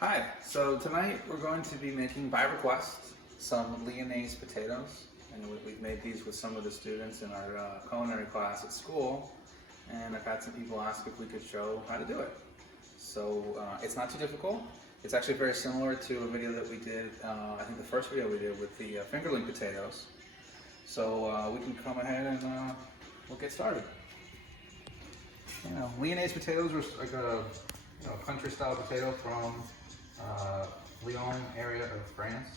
Hi, so tonight we're going to be making, by request, some Lyonnaise potatoes. And we've made these with some of the students in our culinary class at school. And I've had some people ask if we could show how to do it. So it's not too difficult. It's actually very similar to a video that we did, I think the first video we did with the fingerling potatoes. So we can come ahead and we'll get started. You know, Lyonnaise potatoes are like a country style potato from Lyon area of France.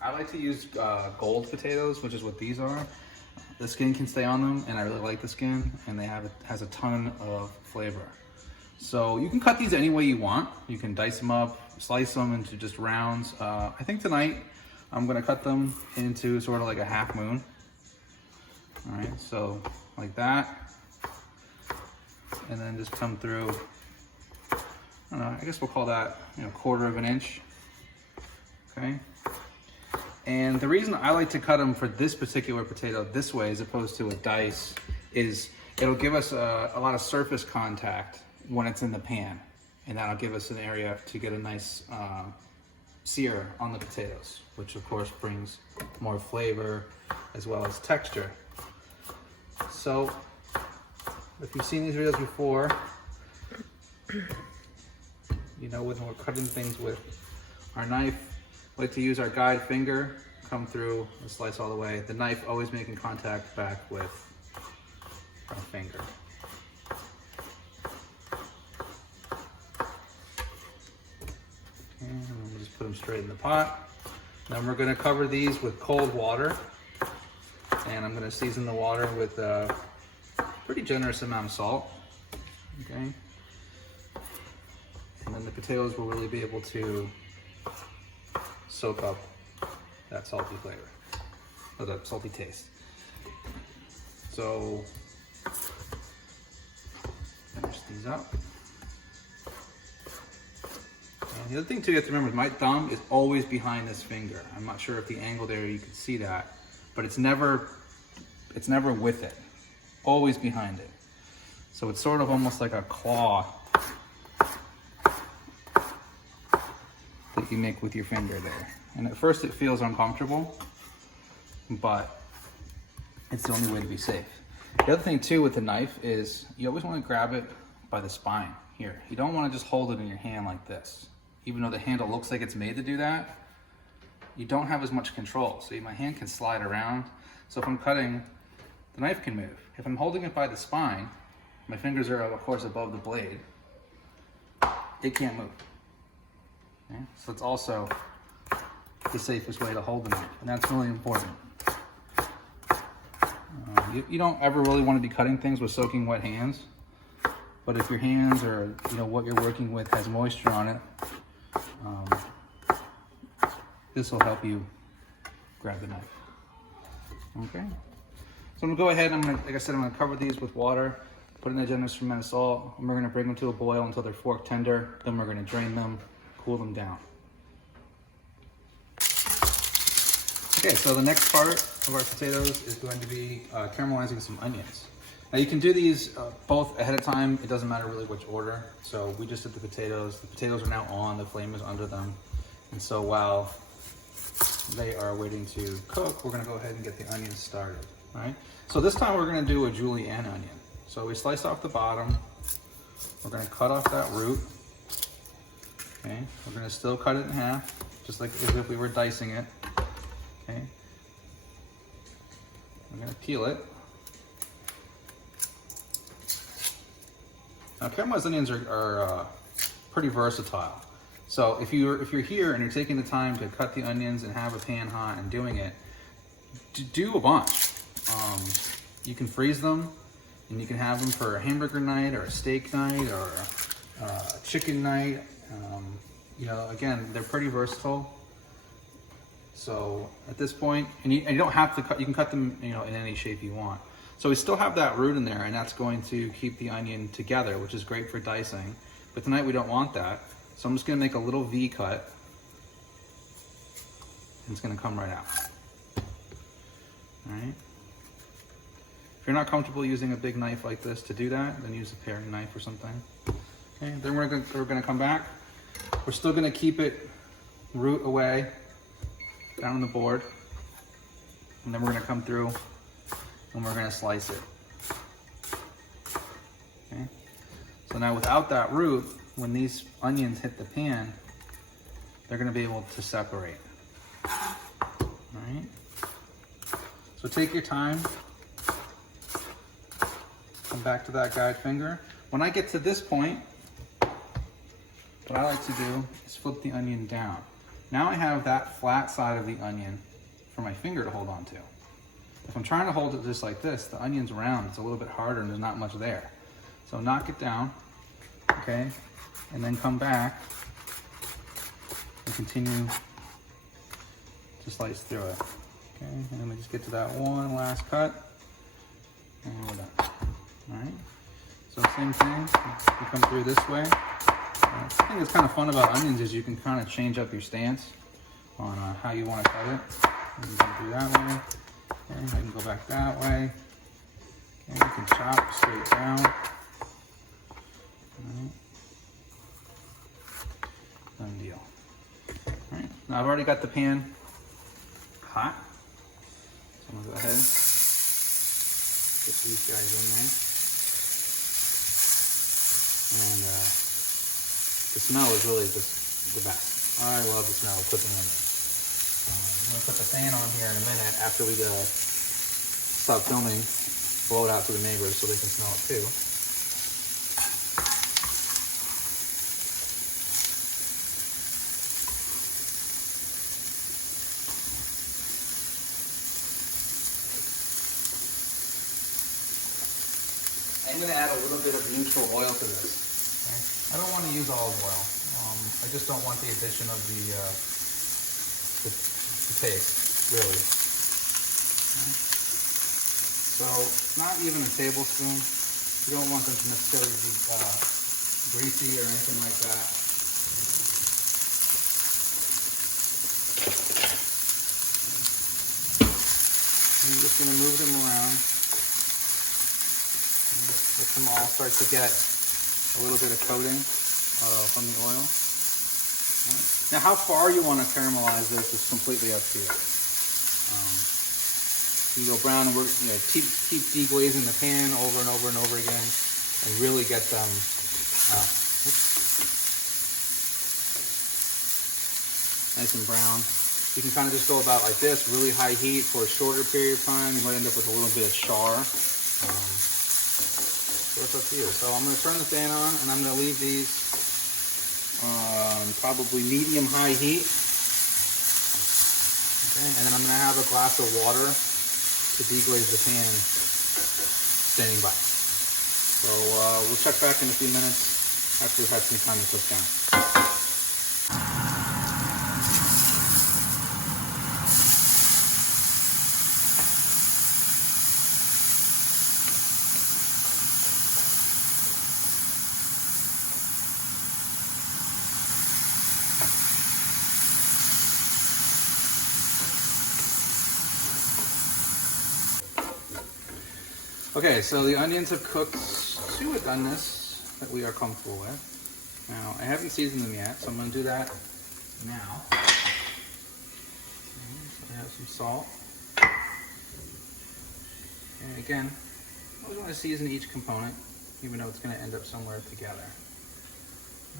I like to use gold potatoes, which is what these are. The skin can stay on them, and I really like the skin, and has a ton of flavor. So you can cut these any way you want. You can dice them up, slice them into just rounds. I think tonight I'm gonna cut them into sort of like a half moon. All right, so like that. And then just come through, I don't know, I guess we'll call that, 1/4 of an inch, okay? And the reason I like to cut them for this particular potato this way as opposed to a dice is it'll give us a lot of surface contact when it's in the pan. And that'll give us an area to get a nice sear on the potatoes, which of course brings more flavor as well as texture. So, if you've seen these videos before, you know when we're cutting things with our knife, we like to use our guide finger, come through and slice all the way. The knife always making contact back with our finger. And we'll just put them straight in the pot. Then we're going to cover these with cold water. And I'm going to season the water with pretty generous amount of salt, okay? And then the potatoes will really be able to soak up that salty flavor, or that salty taste. So, finish these up. And the other thing too you have to remember is my thumb is always behind this finger. I'm not sure if the angle there you can see that, but it's never with it. Always behind it. So it's sort of almost like a claw that you make with your finger there. And at first it feels uncomfortable, but it's the only way to be safe. The other thing too with the knife is you always want to grab it by the spine here. You don't want to just hold it in your hand like this. Even though the handle looks like it's made to do that, you don't have as much control. So my hand can slide around. So if I'm cutting, the knife can move. If I'm holding it by the spine, my fingers are of course above the blade, it can't move. Okay? So it's also the safest way to hold the knife, and that's really important. You don't ever really want to be cutting things with soaking wet hands, but if your hands or what you're working with has moisture on it, this will help you grab the knife. Okay. So I'm gonna go ahead, like I said, I'm gonna cover these with water, put in a generous amount of salt, and we're gonna bring them to a boil until they're fork tender. Then we're gonna drain them, cool them down. Okay, so the next part of our potatoes is going to be caramelizing some onions. Now you can do these both ahead of time. It doesn't matter really which order. So we just did the potatoes. The potatoes are now on, the flame is under them. And so while they are waiting to cook, we're gonna go ahead and get the onions started, all right? So this time we're gonna do a julienne onion. So we slice off the bottom. We're gonna cut off that root. Okay, we're gonna still cut it in half, just like as if we were dicing it. Okay, we're gonna peel it. Now caramelized onions are pretty versatile. So if you're here and you're taking the time to cut the onions and have a pan hot and doing it, do a bunch. You can freeze them, and you can have them for a hamburger night or a steak night or a chicken night. Again, they're pretty versatile. So at this point, and you don't have to cut, you can cut them in any shape you want. So we still have that root in there, and that's going to keep the onion together, which is great for dicing. But tonight we don't want that. So I'm just gonna make a little V cut, and it's gonna come right out. All right. If you're not comfortable using a big knife like this to do that, then use a paring knife or something. Okay, then we're gonna come back. We're still gonna keep it root away down on the board. And then we're gonna come through and we're gonna slice it. Okay. So now without that root, when these onions hit the pan, they're gonna be able to separate. All right. So take your time. Come back to that guide finger. When I get to this point, what I like to do is flip the onion down. Now I have that flat side of the onion for my finger to hold on to. If I'm trying to hold it just like this, the onion's round, it's a little bit harder and there's not much there. So knock it down, okay? And then come back and continue to slice through it. Okay, and then we just get to that one last cut, and we're done. All right, so same thing, you come through this way. The thing that's kind of fun about onions is you can kind of change up your stance on how you want to cut it. You can do that way, okay, I can go back that way. Okay, you can chop straight down. All right. Done deal. All right, now I've already got the pan hot. I'm gonna go ahead and get these guys in there. And the smell is really just the best. I love the smell of cooking onions. I'm gonna put the fan on here in a minute after we stop filming, blow it out to the neighbors so they can smell it too. I'm going to add a little bit of neutral oil to this. Okay? I don't want to use olive oil. I just don't want the addition of the taste, really. Okay? So, not even a tablespoon. You don't want them to necessarily be greasy or anything like that. Okay. I'm just going to move them around. Let them all start to get a little bit of coating from the oil. Right. Now, how far you want to caramelize this is completely up to you. You go brown, and we're keep deglazing the pan over and over and over again, and really get them nice and brown. You can kind of just go about like this, really high heat for a shorter period of time. You might end up with a little bit of char. So it's up to you. So I'm going to turn the fan on and I'm going to leave these probably medium-high heat. Okay, and then I'm going to have a glass of water to deglaze the pan standing by. So we'll check back in a few minutes after we've had some time to cook down. Okay, so the onions have cooked to a doneness that we are comfortable with. Now, I haven't seasoned them yet, so I'm going to do that now. Okay, so I have some salt. And again, I always want to season each component, even though it's going to end up somewhere together.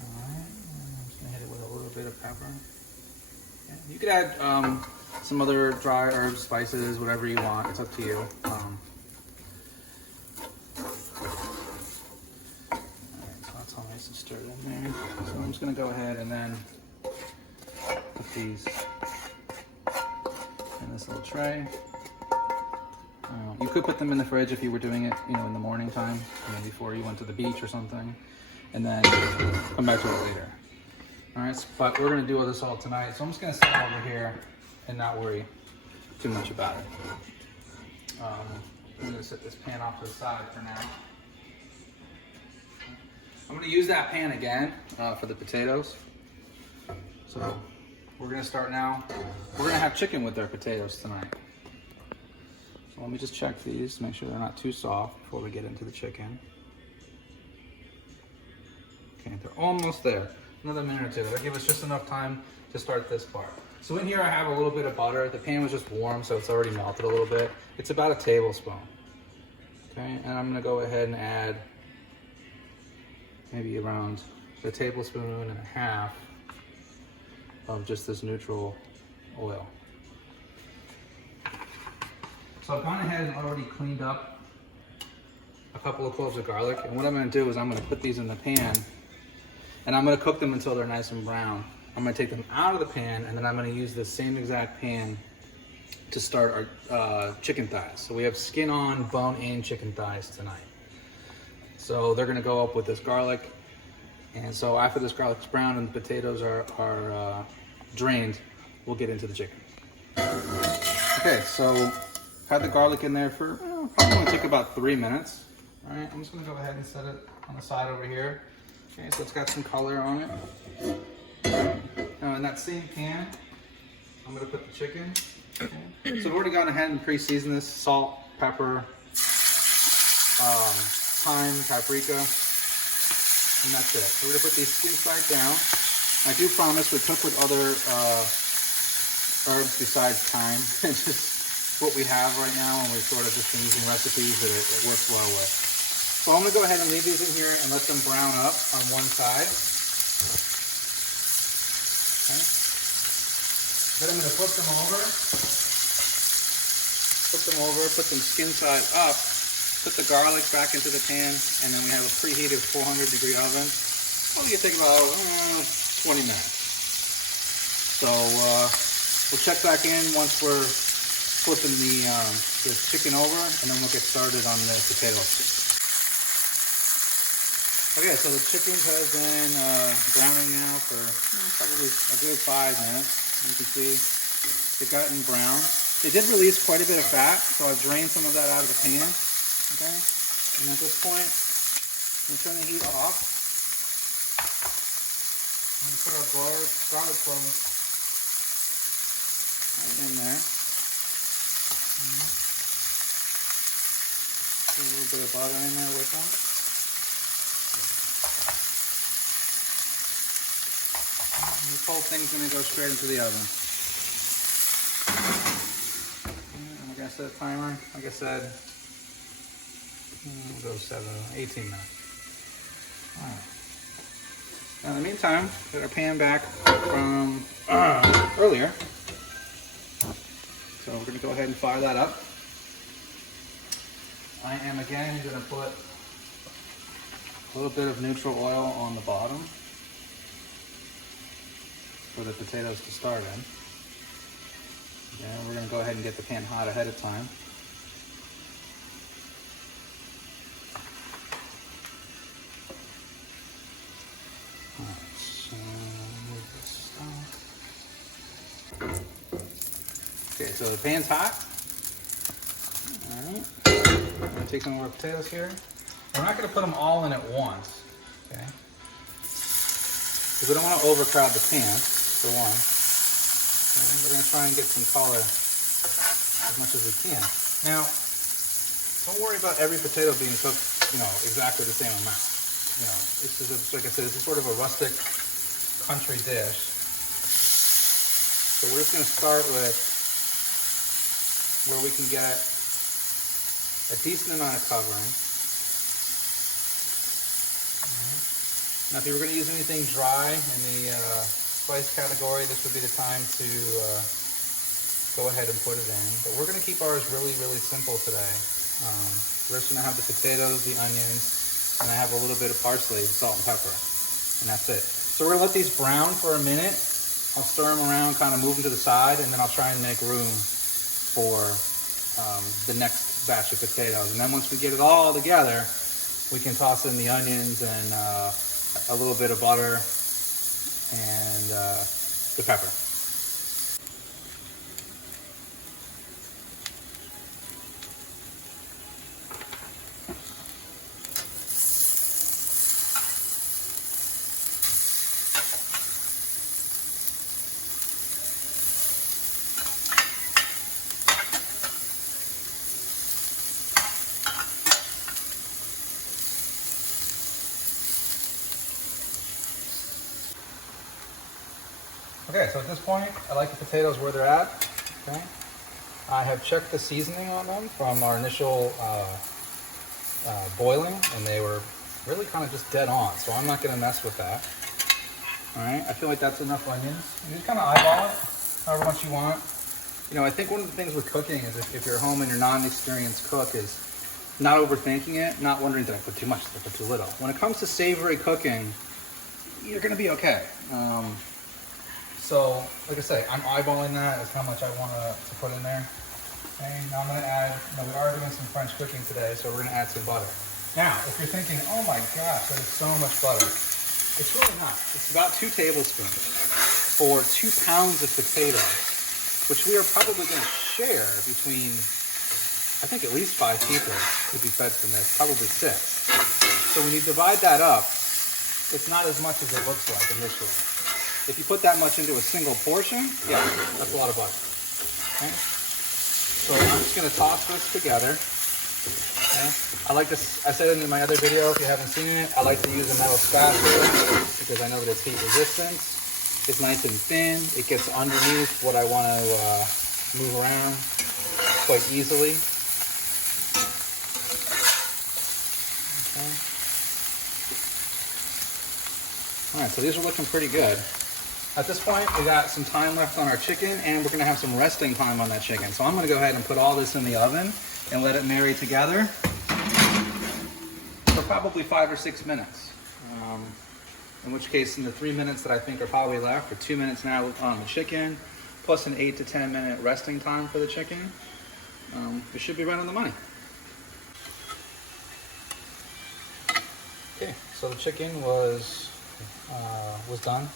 Alright, I'm just going to hit it with a little bit of pepper. Yeah, you could add some other dry herbs, spices, whatever you want. It's up to you. Nice and stirred in there. So I'm just going to go ahead and then put these in this little tray. You could put them in the fridge if you were doing it, in the morning time, before you went to the beach or something, and then come back to it later. All right, but we're going to do this all tonight, so I'm just going to set it over here and not worry too much about it. I'm going to set this pan off to the side for now. I'm going to use that pan again for the potatoes. So we're going to start now. We're going to have chicken with our potatoes tonight. So let me just check these to make sure they're not too soft before we get into the chicken. Okay, they're almost there. Another minute or two. That'll give us just enough time to start this part. So in here I have a little bit of butter. The pan was just warm, so it's already melted a little bit. It's about a tablespoon. Okay, and I'm gonna go ahead and add maybe around a tablespoon and a half of just this neutral oil. So I've gone ahead and already cleaned up a couple of cloves of garlic, and what I'm gonna do is I'm gonna put these in the pan and I'm gonna cook them until they're nice and brown. I'm gonna take them out of the pan, and then I'm gonna use the same exact pan to start our chicken thighs. So we have skin on, bone in chicken thighs tonight. So they're gonna go up with this garlic. And so after this garlic's brown and the potatoes are drained, we'll get into the chicken. Okay, so had the garlic in there for probably gonna take about 3 minutes. All right, I'm just gonna go ahead and set it on the side over here. Okay, so it's got some color on it. Now in that same pan, I'm gonna put the chicken. Okay. So I've already gone ahead and pre-seasoned this: salt, pepper, thyme, paprika, and that's it. So we're gonna put these skin side down. I do promise we cook with other herbs besides thyme. It's just what we have right now, and we've sort of just been using recipes that it works well with. So I'm gonna go ahead and leave these in here and let them brown up on one side. Okay. Then I'm gonna flip them over, put them skin side up, put the garlic back into the pan, and then we have a preheated 400-degree oven. Probably gonna take about 20 minutes. So we'll check back in once we're flipping the chicken over, and then we'll get started on the potatoes. Okay, so the chickens have been browning now for probably a good 5 minutes. You can see they've gotten brown. They did release quite a bit of fat, so I've drained some of that out of the pan. Okay, and at this point, I'm going to turn the heat off. I'm going to put our garlic cloves right in there. Put a little bit of butter in there with them. And this whole thing's going to go straight into the oven. And we're going to set a timer. Like I said, we'll go 18 minutes. All right. Now in the meantime, get our pan back from earlier. So we're going to go ahead and fire that up. I am again going to put a little bit of neutral oil on the bottom for the potatoes to start in. And we're going to go ahead and get the pan hot ahead of time. Alright, so move this off. Okay, so the pan's hot. Alright, I'm going to take some of our potatoes here. We're not going to put them all in at once, okay? Because we don't want to overcrowd the pan. For one. Okay, we're going to try and get some color as much as we can. Now, don't worry about every potato being cooked, exactly the same amount. This is, like I said, this is sort of a rustic country dish. So we're just going to start with where we can get a decent amount of covering. Right. Now, if you were going to use anything dry in the spice category, this would be the time to go ahead and put it in. But we're going to keep ours really, really simple today. We're just going to have the potatoes, the onions, and I have a little bit of parsley, salt and pepper, and that's it. So we're going to let these brown for a minute. I'll stir them around, kind of move them to the side, and then I'll try and make room for the next batch of potatoes. And then once we get it all together, we can toss in the onions and a little bit of butter and the pepper. Okay, so at this point, I like the potatoes where they're at. Okay, I have checked the seasoning on them from our initial boiling, and they were really kind of just dead on. So I'm not going to mess with that. All right, I feel like that's enough onions. You just kind of eyeball it, however much you want. You know, I think one of the things with cooking is if you're home and you're not an experienced cook is not overthinking it, not wondering, did I put too much, did I put too little? When it comes to savory cooking, you're gonna be okay. So, like I say, I'm eyeballing that as how much I want to put in there. Okay, now I'm gonna add, we are doing some French cooking today, so we're gonna add some butter. Now, if you're thinking, oh my gosh, that is so much butter. It's really not. It's about 2 tablespoons for 2 pounds of potatoes, which we are probably going to share between, I think, at least 5 people could be fed from this, probably 6. So when you divide that up, it's not as much as it looks like initially. If you put that much into a single portion, yeah, that's a lot of butter. Okay? So I'm just going to toss this together. Okay? I like this, I said it in my other video, if you haven't seen it, I like to use a metal spatula because I know that it's heat resistant. It's nice and thin. It gets underneath what I want to move around quite easily. Okay. All right, so these are looking pretty good. At this point, we got some time left on our chicken, and we're going to have some resting time on that chicken. So I'm going to go ahead and put all this in the oven and let it marry together for probably 5 or 6 minutes. In which case, in the 3 minutes that I think are probably left, for 2 minutes now on the chicken, plus an 8 to 10 minute resting time for the chicken, it should be right on the money. Okay, so the chicken was done.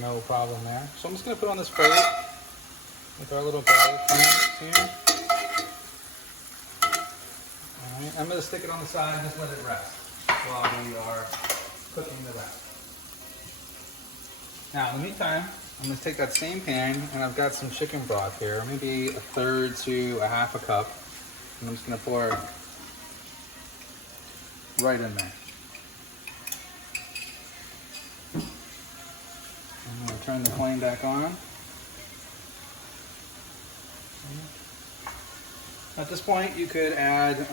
No problem there. So I'm just going to put on this plate with our little garlic here. All right, I'm going to stick it on the side and just let it rest while we are cooking the rest. Now, in the meantime, I'm going to take that same pan, and I've got some chicken broth here, maybe 1/3 to 1/2 cup, and I'm just going to pour it right in there. I'm going to turn the flame back on. At this point, you could add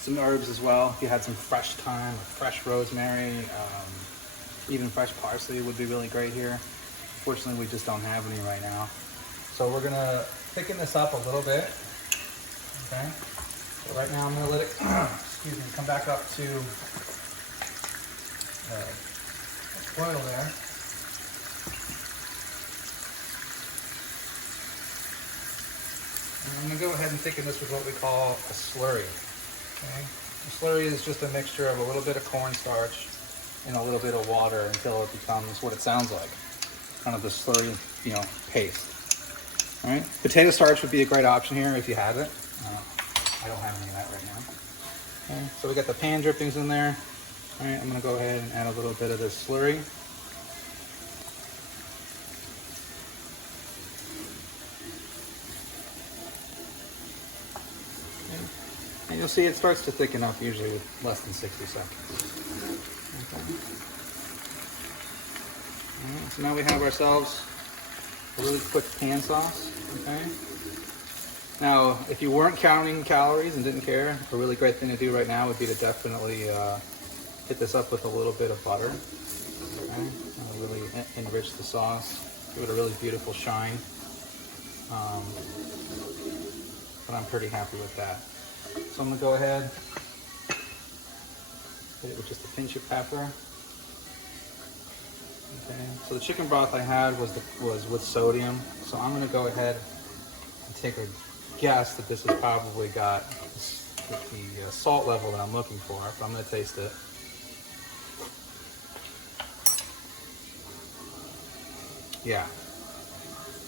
some herbs as well. If you had some fresh thyme or fresh rosemary, even fresh parsley would be really great here. Fortunately, we just don't have any right now. So we're gonna thicken this up a little bit. Okay. So right now I'm gonna let it, excuse me, come back up to oil there. And I'm gonna go ahead and thicken this with what we call a slurry. Okay. A slurry is just a mixture of a little bit of cornstarch and a little bit of water until it becomes what it sounds like, kind of the slurry, paste. All right. Potato starch would be a great option here if you have it. I don't have any of that right now. Okay. So we got the pan drippings in there. All right. I'm going to go ahead and add a little bit of this slurry. And you'll see it starts to thicken up usually with less than 60 seconds. Okay. Right, so now we have ourselves a really quick pan sauce. Okay. Now, if you weren't counting calories and didn't care, a really great thing to do right now would be to definitely hit this up with a little bit of butter. Okay. Really enrich the sauce, give it a really beautiful shine. But I'm pretty happy with that. So I'm gonna go ahead, hit it with just a pinch of pepper. Okay. So the chicken broth I had was with sodium. So I'm gonna go ahead and take a guess that this has probably got the salt level that I'm looking for. So I'm gonna taste it. Yeah.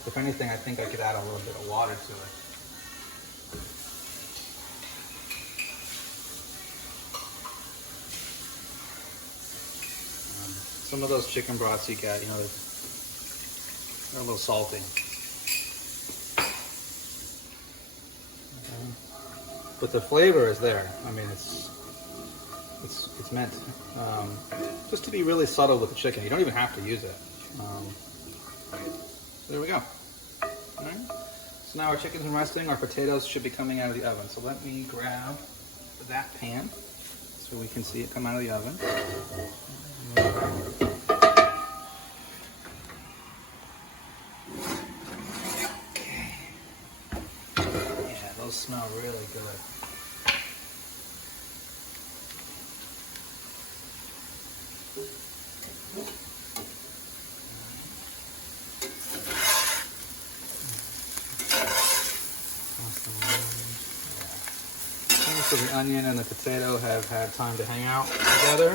If anything, I think I could add a little bit of water to it. Some of those chicken broths you get, they're a little salty. Okay. But the flavor is there. I mean, it's meant. just to be really subtle with the chicken. You don't even have to use it. There we go. All right. So now our chicken's been resting. Our potatoes should be coming out of the oven. So let me grab that pan so we can see it come out of the oven. Okay. Yeah, those smell really good. So the onion and the potato have had time to hang out together. I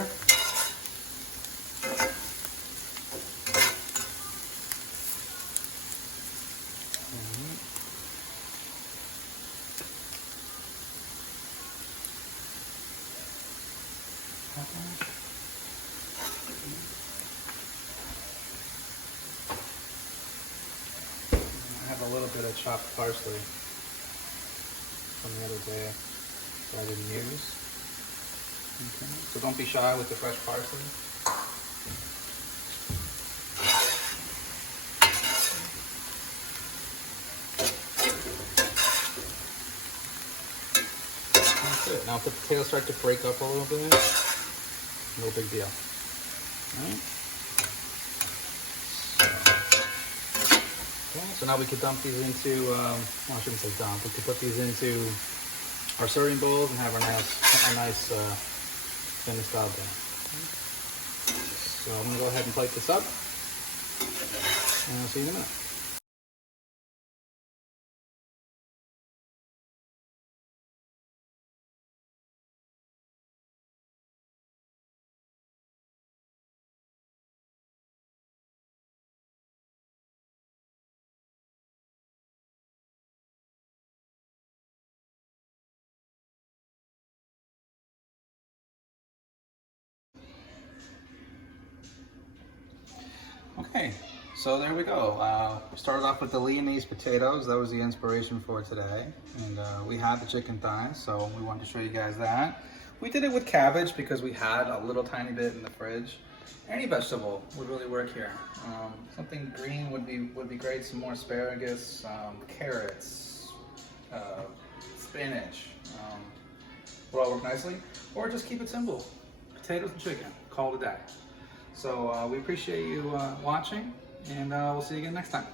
have a little bit of chopped parsley from the other day that I didn't use. Okay. So don't be shy with the fresh parsley. That's it. Now if the potatoes start to break up a little bit, no big deal. All right. So now we could dump these into, well, I shouldn't say dump, we could put these into our serving bowls and have our nice finished out there. So I'm gonna go ahead and plate this up, and I'll see you in a minute. Okay, so there we go. We started off with the Lyonnaise potatoes. That was the inspiration for today. And we had the chicken thighs, so we wanted to show you guys that. We did it with cabbage because we had a little tiny bit in the fridge. Any vegetable would really work here. Something green would be great. Some more asparagus, carrots, spinach. Would all work nicely. Or just keep it simple. Potatoes and chicken. Call it a day. So we appreciate you watching, and we'll see you again next time.